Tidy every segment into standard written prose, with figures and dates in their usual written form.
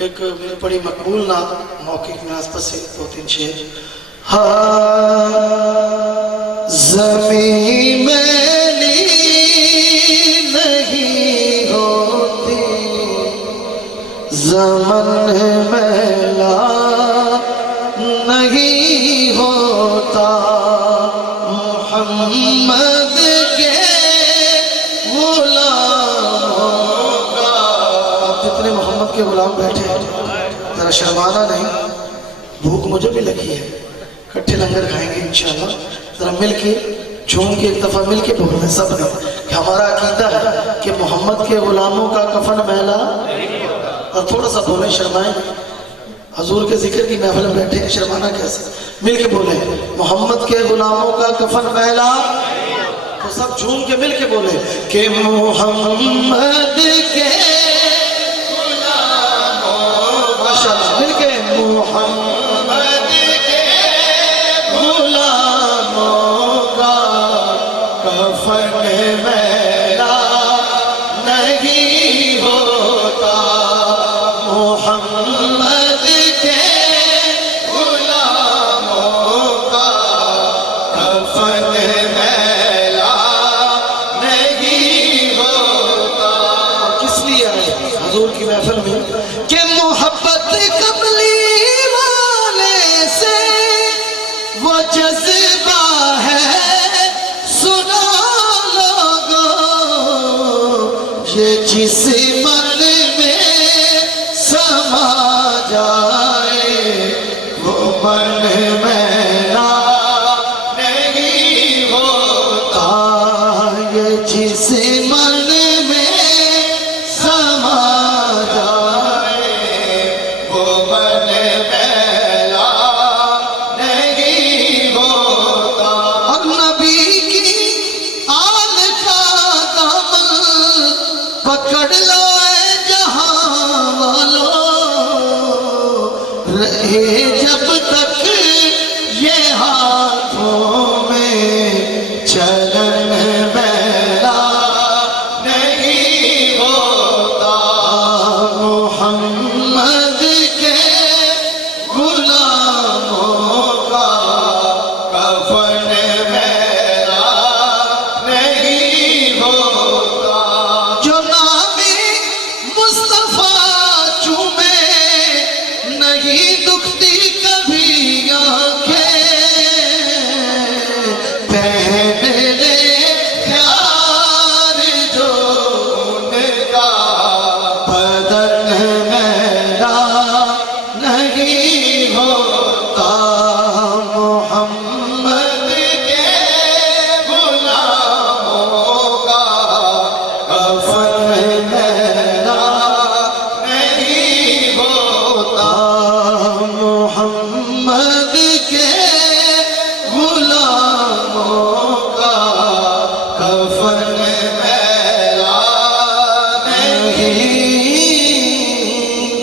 ایک بڑی مقبول نعت موقع کی مناسبت سے 2-3 شعر. زمین میلی نہیں ہوتی، زمن میلا نہیں ہوتا، محمد کے غلاموں کا. آپ جتنے محمد کے غلام بیٹھے ہیں ذرا شرمانا نہیں، بھوک مجھے بھی لگی ہے، کٹھے لنگر کھائیں گے انشاءاللہ. ذرا مل کے جھوم کے ایک دفعہ مل کے بولنے سب نے کہ ہمارا عقیدہ ہے کہ محمد کے غلاموں کا کفن میلا. اور تھوڑا سا بولیں، شرمائیں، حضور کے ذکر کی محفل میں بیٹھے ہیں، شرمانا کیسے؟ مل کے بولیں محمد کے غلاموں کا کفن میلا. تو سب جھوم کے مل کے بولیں کہ محمد کے غلاموں کا، مل کے محمد کے غلاموں کا کفن میلا نہیں ہوتا، محمد کے غلاموں کا کفن میلا نہیں ہوتا. کس لیے آئے حضور کی محفل میں؟ کہ محبت قبلی والے سے وہ جذبہ ہے، سنا لوگوں یہ جس من میں سما جائے وہ من میلا نہیں ہوتا، یہ جس من میں سما جائے وہ من میلا نہیں ہوتا. اور نبی کی آل کا دامن پکڑ لو اے جہاں والوں، رہے جب تک یہ ہاتھوں میں چلن میلا نہیں ہوتا، محمد کے غلاموں کا کفن میلا نہیں ہوتا. جو نام مصطفیٰ چومے نہیں دکھتی کبھی آنکھیں، پہن لے پیار جو ان کا بدن میلا نہیں ہوتا، محمد کے غلاموں کا کفن میلا نہیں ہوتا، محمد کے غلاموں کا کفن میلا نہیں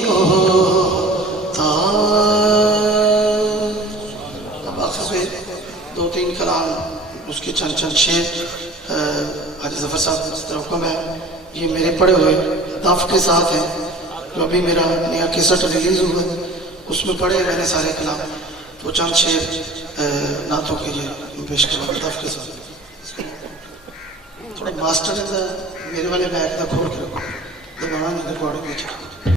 ہوتا. اب آخر میں 2-3 کلام اس کے چند شعر حاجی ظفر صاحب سے حکم ہے. یہ میرے پڑھے ہوئے دف کے ساتھ ہیں، جو ابھی میرا نیا کیسٹ ریلیز ہوا ہے، اس میں پڑھے میں نے سارے کلام. تو چند شعر نعتوں کے لیے پیش کروا دف کے ساتھ. تھوڑا ماسٹر ہے میرے والے بیگ کا کھول کے رکھو، دبانا نہیں ریکارڈنگ میں.